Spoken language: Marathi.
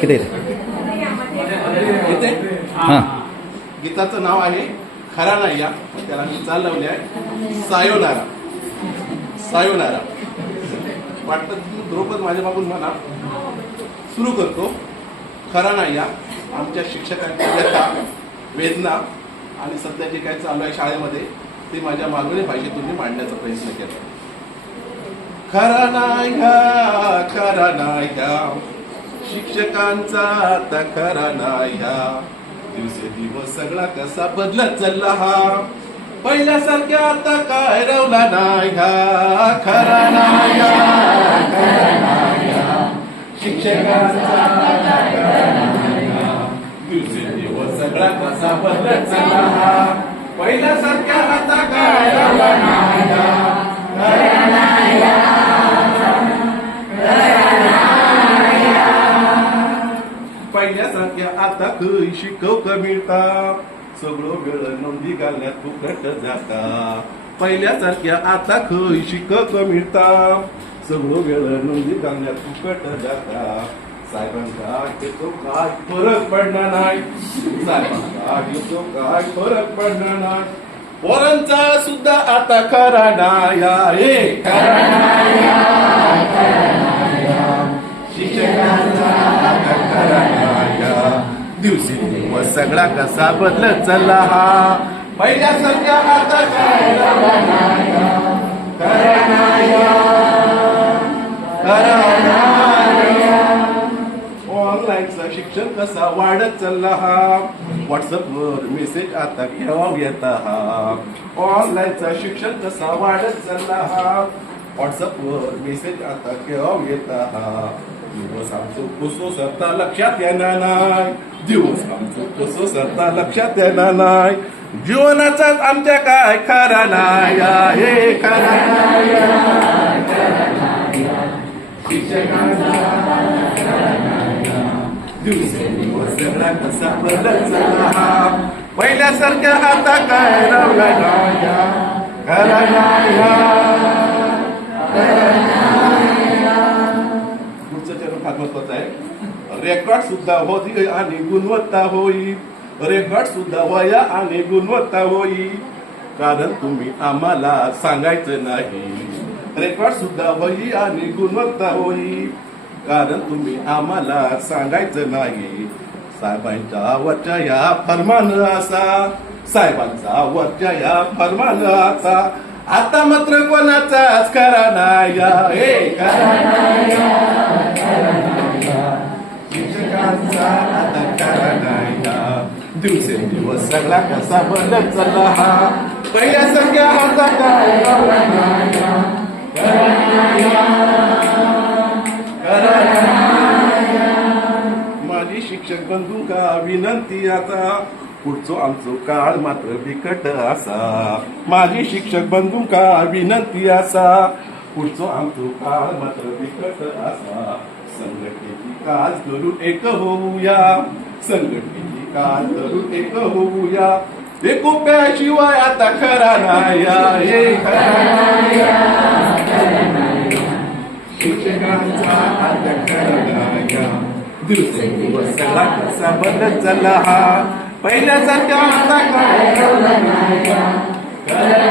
किती येते हां. गीताचं नाव आहे खरा नाही या. त्याला मी चाल लावली आहे सायोनारा. सायोनारा. वाटतं तू द्रौपद माझ्या बाबून म्हणा सुरू करतो. खरा नाही या. आमच्या शिक्षकांच्या व्यथा वेदना आणि सध्या जे काही चालू आहे शाळेमध्ये ते माझ्या मागणी पाहिजे तुम्ही मांडण्याचा प्रयत्न केला. खरा नाही खरा नाही शिक्षकांचा आता खरा नाही दिवसे दिवसेदिवस सगळा कसा बदलत चालला हा. पहिल्यासारख्या आता काय रवला नाही खरा नाही शिक्षकांचा दिवसेदिवस सगळा कसा बदलत चालला हा. पहिल्यासारख्या आता काय रवला पहिल्यासारख्या आता खंय शिकव का मिळता सगळं वेळ नोंदी घालण्यात फुकट जाता. पहिल्यासारख्या आता खंय शिकव का मिळता सगळं वेळ नोंदी घालण्यात फुकट जाता. साहेबांचा येतो काय फरक पडणार नाही? साहेबांचा येतो काय फरक पडणार नाही? पोरांचा सुद्धा आता खरा नाया दिवशी. दिवस सगळा कसा बदलत चालला हा? पहिल्यासारख्या आता काय शिक्षण कसा वाढत चालला हा? व्हॉट्सअपवर मेसेज आता घ्यावा येता हा ऑनलाईनचा शिक्षण कसा वाढत चालला हा? व्हॉट्सअपवर मेसेज आता केव्हा येता हा? दिवस आमचो कसो सरता लक्षात येणार नाही. दिवस आमचो कसो सरता लक्षात येणार नाही. जीवनाचाच आमच्या काय खरा नाही आहे? खरा दिवसेंदिवस सगळा कसा बदलत चालला पहिल्यासारख्या आता काय रावला नाही खरा नाही पुढचं चरण फार महत्वाचं आहे. रेकॉर्ड सुद्धा होती आणि गुणवत्ता होई. रेकॉर्ड सुद्धा वया आणि गुणवत्ता होई. कारण तुम्ही आम्हाला सांगायचं नाही. रेकॉर्ड सुद्धा होई आणि गुणवत्ता होई. कारण तुम्ही आम्हाला सांगायचं नाही. साहेबांच्या वरच्या या फरमान असा. साहेबांचा वरच्या या फरमान असा. आता मात्र कोणाचाच खरा नाही हे शिक्षकांचा आता खरा नाही दिवसेंदिवस सगळा कसा बदल चालला हा पहिल्यासारख्या होता काय माझी शिक्षक बंधू का विनंती आता. पुढचो आमचो काळ मात्र बिकट असा. माझी शिक्षक बंधू का विनंती असा? पुढचो आमचो काळ मात्र बिकट असा. संघटनेची काज धरून एक होऊया. संघटनेची काज धरून एक होऊया. एकोप्याशिवाय आता खरा नाया हे शिक्षकांचा आता खरा नाया दिवसेंदिवस कसा बदल चालला हा? पहिल्यासारख्या आता काय राहिला नाही.